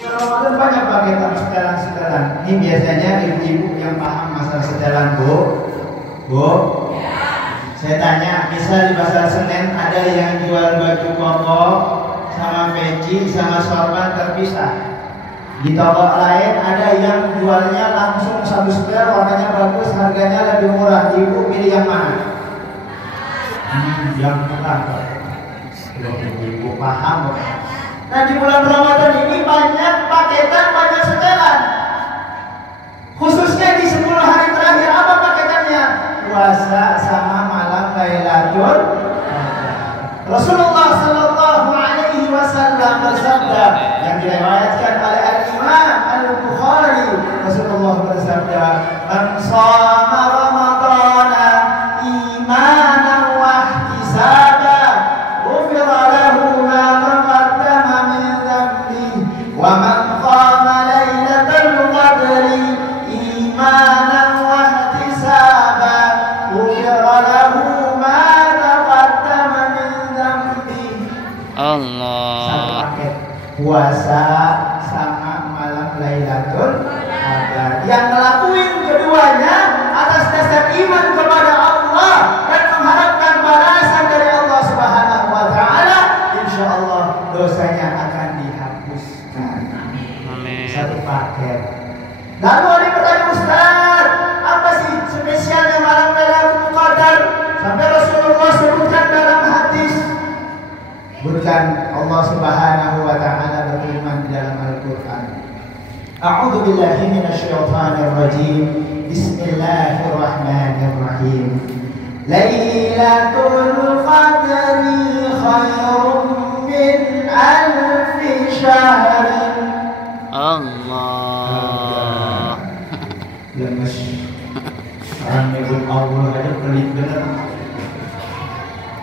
Ramadan banyak paketan setelan-setelan. Ini biasanya ibu-ibu yang paham masalah setelan, Bu. Saya tanya, misal di pasar Senen ada yang jual baju koko sama peci sama sorban terpisah. Di toko lain ada yang jualnya langsung satu setel, warnanya bagus, harganya lebih murah. Ibu pilih yang mana? Yang murah. Ibu paham. Nah, di bulan Ramadan ini banyak paketan, banyak setelan. Khususnya di 10 hari terakhir, apa paketannya? Puasa sama malam Lailatul Qadar. Rasulullah sallallahu alaihi wasallam bersabda yang diriwayatkan oleh Al-Imam Al-Bukhari. Rasulullah bersabda, "Man shama Ramadana imanan wa ihtisaban, ghufira lahu ma taqaddama min dhanbihi, wa man qama Lailatul Qadri imanan wa ihtisaban, ghufira lahu ma taqaddama min dhanbihi." Allah. Satu paket puasa sama malam Lailatul Qadar. Yang ngelakuin keduanya atas dasar iman kepada Allah dan mengharapkan balasan dari Allah Subhanahu wa taala, insyaallah dosanya akan dihapuskan. Amin. Satu paket. Lalu ada yang bertanya, Ustaz, apa sih spesialnya malam Lailatul Qadar sampai Rasulullah sebutkan dalam hadis? Bukan Allah Subhanahu wa taala berfirman di dalam Al-Qur'an. A'udzu billahi minasyaitonir rajim. Bismillahirrahmanirrahim. Lailatul Qadri khairum min alfi syahr. Allah. Lemes. Sekarang nyebut Allah aja pelit bener.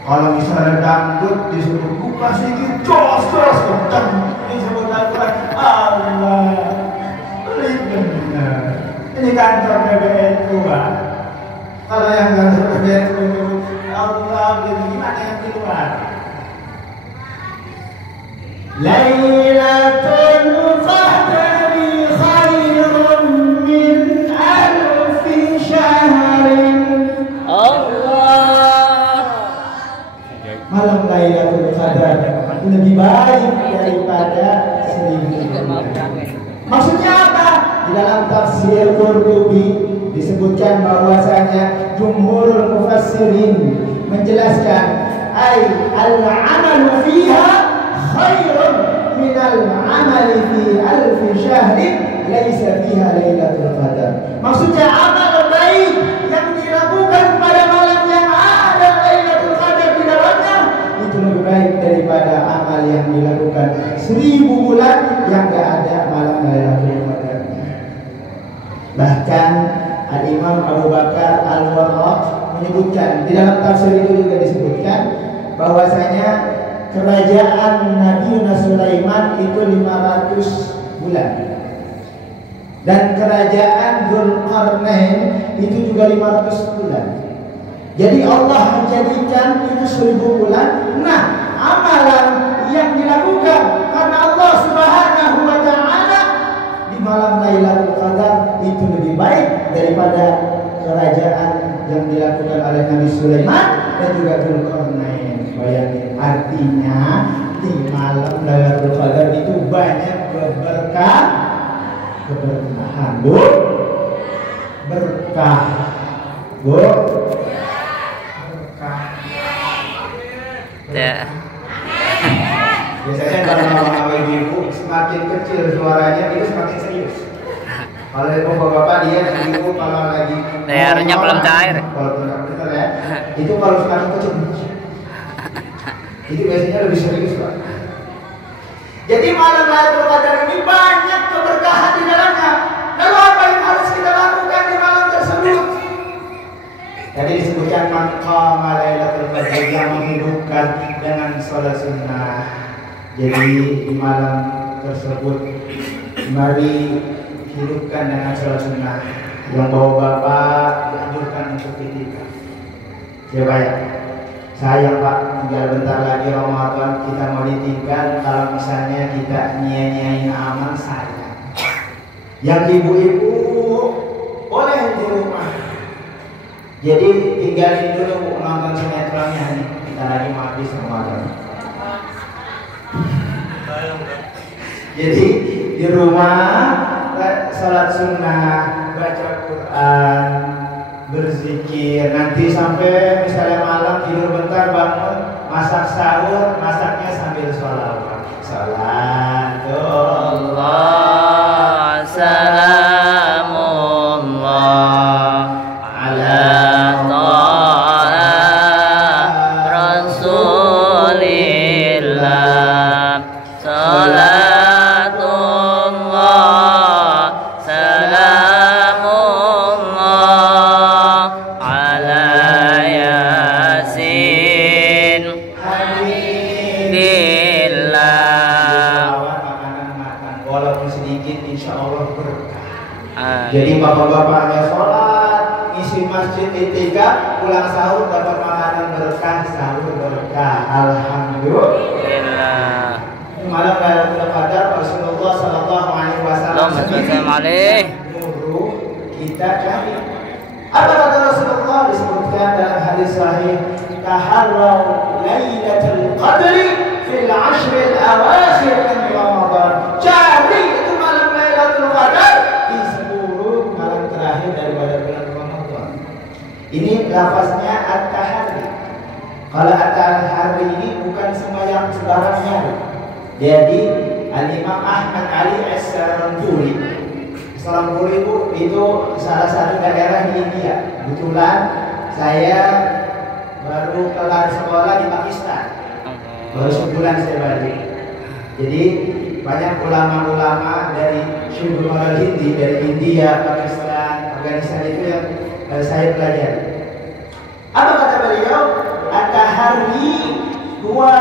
Kalau misalnya dangdut disuruh buka sedikit, jos kencang. Disebut Al-Quran, Allah, pelit bener. Ini kantor PBNU, Pak. Kalau yang kantor PBNU, Allah, gimana yang di luar? Lailatul Qadri khairun min alfi syahrin. Malam Lailatul Qadar lebih baik daripada 1000 bulan. Maksudnya apa? Di dalam tafsir Qurtubi disebutkan bahwasanya jumhurul mufassirin menjelaskan al-amalu fiha khairun min al-amali fi alfi syahrin laisa fiha Lailatul Qadar. Maksudnya amal baik yang dilakukan pada malam yang ada Lailatul Qadar di dalamnya itu lebih baik daripada amal yang dilakukan 1000 bulan yang tidak ada malam Lailatul Qadar. Bahkan Al-Imam Abu Bakar Al-Warraq menyebutkan, di dalam tafsir itu juga disebutkan bahwasanya kerajaan Nabi Sulaiman itu 500 bulan dan kerajaan Dzulqarnain itu juga 500 bulan. Jadi Allah menjadikan itu 1000 bulan. Nah, amalan yang dilakukan karena Allah Subhanahu wa taala di malam Lailatul Qadar itu lebih baik daripada kerajaan yang dilakukan oleh Nabi Sulaiman dan juga Dzulqarnain. Bayangin, artinya di malam Lailatul Qadar itu banyak keberkahan, Bu. Berkah, Bu. Ya. Biasanya kalau ibu semakin kecil suaranya itu semakin serius. Kalau bapak-bapak dia ibu kalau lagi Layarnya belum cair. Kalau benar ya, itu kalau sekarang kecil itu biasanya lebih serius, Pak. Jadi malam Lailatul Qadar ini banyak keberkahan di dalamnya. Lalu apa yang harus kita lakukan di malam tersebut? Tadi disebutkan maqama Lailatul Qadar yang menghidupkan dengan sholat sunnah. Jadi di malam tersebut mari hidupkan dengan sholat sunnah. Yang bawa bapak dianjurkan untuk itikaf. Siapa ya? Sayang Pak, tinggal bentar lagi Ramadan, kita mau ditinggal. Kalau misalnya kita nyanyain amal, sayang. Yang ibu-ibu boleh di rumah. Jadi tinggalin dulu nonton sinetronnya nih. Kita lagi mau habis Ramadan. Jadi di rumah salat sunnah, baca Quran, berzikir. Nanti sampai misalnya malam tidur bentar, bangun masak sahur, masaknya sambil sholawat. Allah salamullah ala taha rasulillah salatullah salamullah ala yasin walaupun sedikit insya Allah berkah. Jadi bapak-bapaknya sholat, ngisi masjid itikaf, pulang sahur dapat makanan berkah, sahur berkah. Alhamdulillah. Malam Lailatul Qadar Rasulullah Sallallahu Alaihi Wasallam nyuruh kita cari. Apa kata Rasulullah? Disebutkan dalam hadis sahih, taharraw Lailatul Qadri fil ashril awakhir min Ramadan. Cari itu malam Lailatul Qadar di 10 malam terakhir daripada bulan Ramadan. Ini lafaznya at-tahari. Kalau at-tahari ini bukan sembahyang sembarangnya. Jadi Al-Imam Ahmad Ali As-Saranturi itu salah satu daerah di India. Kebetulan saya baru kelar sekolah di Pakistan. Baru sebulan saya balik. Jadi banyak ulama-ulama dari Syukur Hindi, dari India, Pakistan, Afghanistan itu yang saya pelajari. Apa kata beliau? At-tahari huwa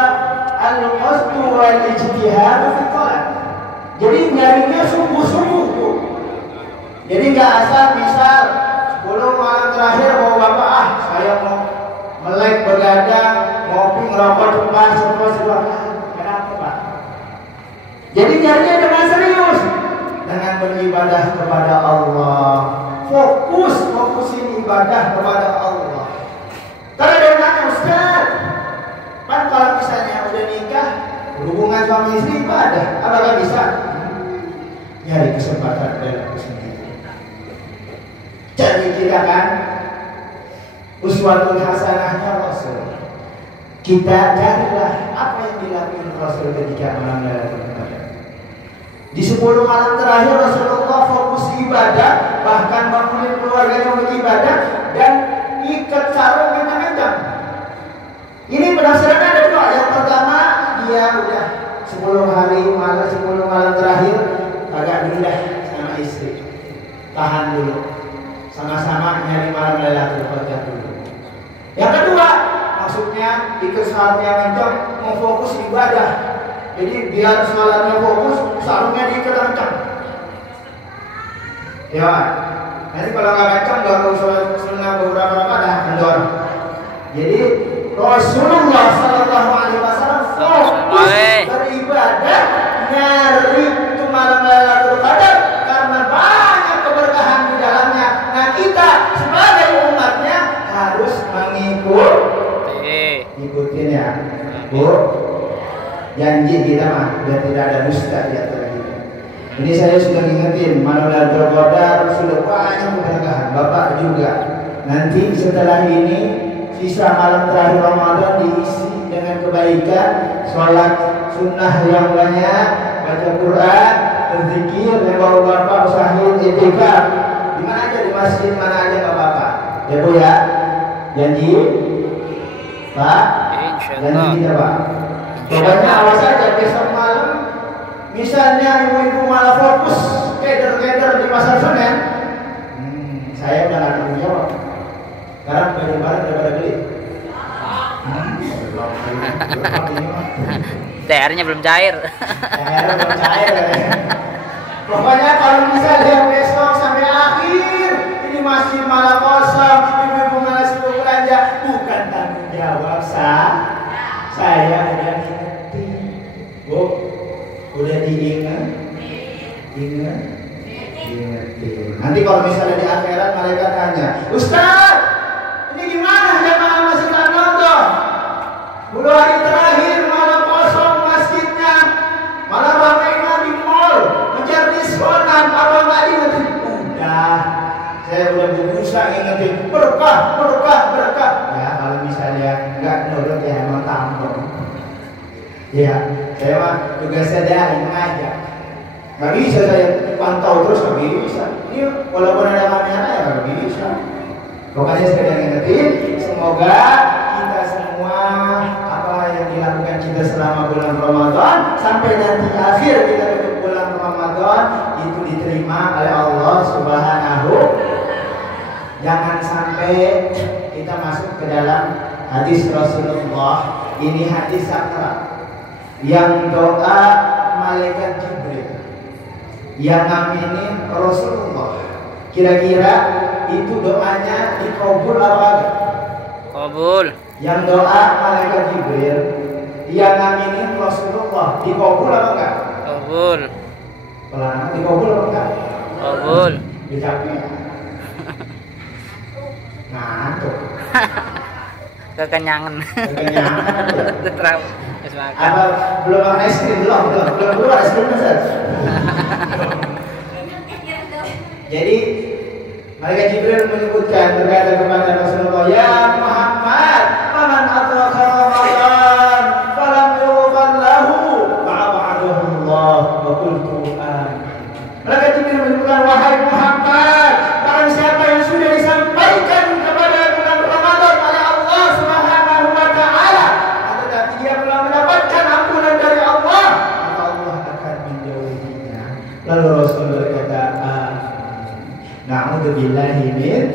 al-qasdu wal ijtihad fi talab. Jadi nyarinya sungguh-sungguh tuh. Jadi nggak asal misal 10 malam terakhir mau bapak saya mau melek begadang, ngopi ngerokok cepat semua. Kenapa Pak? Jadi nyarinya dengan serius, dengan beribadah kepada Allah. Fokusin ibadah kepada Allah. Kalau ada yang nanya, Ustaz, kan kalau misalnya udah nikah, hubungan suami istri ibadah, apakah bisa? Nyari kesempatan dalam kesempatan. Jadi kita kan uswatul hasanahnya Rasul. Kita carilah apa yang dilakukan Rasul ketika malam Lailatul Qadar. Di 10 malam terakhir Rasulullah fokus ibadah, bahkan bangunin keluarganya untuk ibadah dan ikat sarung kencang-kencang. Ini berdasarkan ada dua. Yang pertama, dia udah 10 malam terakhir agak pindah sama istri. Tahan dulu. Sama-sama nyari malam Lailatul Qadar dulu. Yang kedua, maksudnya ikut sarungnya kencang, mau fokus ibadah. Jadi biar sholatnya fokus, sarungnya diikat kencang. Ya, nanti kalau nggak kencang baru sholat sunnah beberapa rakaat kendor. Jadi Rasulullah Sallallahu Alaihi Wasallam fokus beribadah, nyari itu malam Lailatul Qadar karena banyak keberkahan di dalamnya. Nah kita sebagai umatnya harus ikutin ya, Bu. Janji kita mah biar tidak ada dusta di antara kita. Ini saya sudah ingetin malam Lailatul Qadar sudah banyak keberkahan. Bapak juga. Nanti setelah ini sisa malam terakhir Ramadan diisi dengan kebaikan, sholat sunnah yang banyak, baca Quran, berzikir, yang bawa bapak sahih itikaf. Di mana aja di masjid mana aja bapak. Ya Bu ya. Janji, Pak. Janji tidak Pak. Pokoknya awas aja besok malam misalnya ibu-ibu malah fokus keder-keder di pasar Senen, saya udah gak tanggung jawab karena beli barang daripada beli. TR-nya belum cair. TR belum cair ya. Pokoknya kalau misalnya besok sampai akhir ini masih malah kosong, ibu-ibu malah sibuk belanja, bukan tanggung jawab saya. Saya udah ingetin. Bu, udah diingat? Ingetin. Nanti kalau misalnya di akhirat malaikat tanya, Ustaz, ini gimana jamaah masih nggak nonton? 10 hari terakhir malah kosong masjidnya, malah ramai di mall, ngejar diskonan, apa nggak diingetin? Udah, saya udah berusaha ingetin, berkah. Ya kalau misalnya nggak nurut ya emang tampung. Ya, saya mah tugasnya dari mengajak. Nggak bisa saya pantau terus, nggak bisa. Ini walaupun ada kamera ya nggak bisa. Pokoknya sekedar ingetin, semoga kita semua apa yang dilakukan kita selama bulan Ramadan sampai nanti akhir kita tutup bulan Ramadan itu diterima oleh Allah Subhanahu. Jangan sampai kita masuk ke dalam hadis Rasulullah. Ini hadis sakral yang doa malaikat Jibril, yang ngaminin Rasulullah. Kira-kira itu doanya dikabul apa enggak? Kabul. Yang doa malaikat Jibril yang ngaminin Rasulullah dikabul apa enggak? Kabul. Pelana dikabul apa enggak? Kabul. Dicapin. Ngantuk. Kekenyangan. Terlalu. Apa belum makan es krim belum keluar es krimnya Ustaz. Jadi malaikat Jibril menyebutkan berkata kepada Rasulullah, ya Muhammad, faman adraka Ramadan falam yughfar lahu fa'abadahu Allah wa qultu amin. Malaikat Jibril menyebutkan, wahai Muhammad, barang siapa yang sudah disampaikan kepada bulan Ramadan oleh Allah Subhanahu wa taala, tetapi dia belum mendapatkan ampunan dari Allah, maka Allah akan menjauhinya. Lalu Rasul berkata, na'udzubillahi min.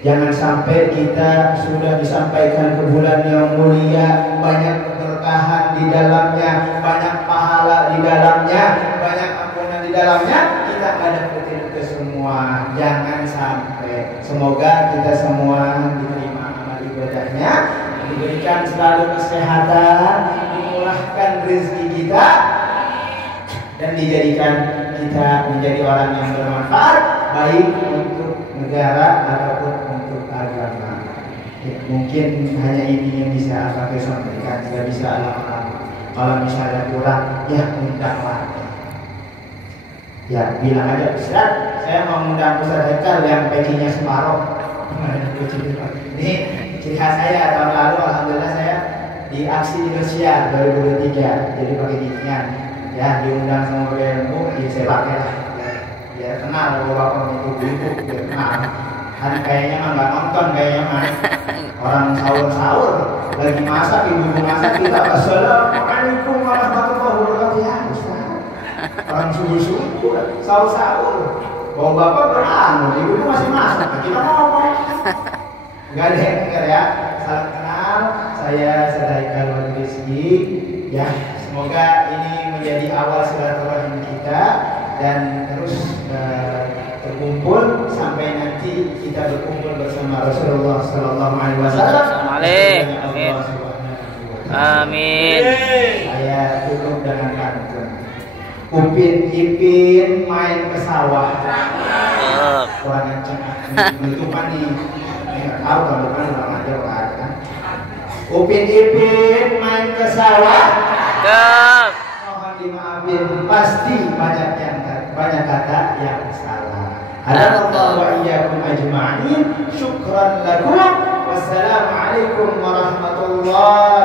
Jangan sampai kita sudah disampaikan ke bulan yang mulia, banyak keberkahan di dalamnya, banyak pahala di dalamnya, banyak ampunan di dalamnya, kita nggak dapetin itu semua. Jangan sampai. Semoga kita semua diterima amal ibadahnya, diberikan selalu kesehatan, dimurahkan rezeki kita, dan dijadikan kita menjadi orang yang bermanfaat baik untuk negara ataupun untuk agama. Ya, mungkin hanya ini yang bisa saya sampaikan, tidak bisa lama-lama. Kalau misalnya kurang, ya undang lagi. Ya bilang aja, Ustaz, saya mau undang Ustaz Hekal yang packingnya separuh. Ini ciri khas saya tahun lalu, alhamdulillah saya di aksi Indonesia 2023, jadi pakai ginian. Ya diundang sama ilmu, ya saya pakai lah. Ya kenal bapak itu biar kenal. Kan kayaknya mah nggak nonton kayaknya mah. Orang sahur lagi masak, ibu masak, kita assalamualaikum warahmatullahi wabarakatuh. Ya Ustaz, orang subuh sahur bawa bapak beranu, ibu masih masak, kita ngomong. Nggak ada yang denger ya. Salam kenal, saya Sadaikal Rizki. Ya semoga ini menjadi awal silaturahim kita dan terus terkumpul sampai nanti kita berkumpul bersama Rasulullah Sallallahu Alaihi Wasallam. Amin. Amin. Saya tutup dengan pantun. Upin Ipin main ke sawah. Kurang kencang. Tutupan nih. Tahu kalau depan orang aja kan. Upin Ipin main ke sawah. Mohon dimaafin, pasti banyak kata yang salah. Hadanallahu wa iyyakum ajma'in. Syukran lakum. Wassalamualaikum warahmatullahi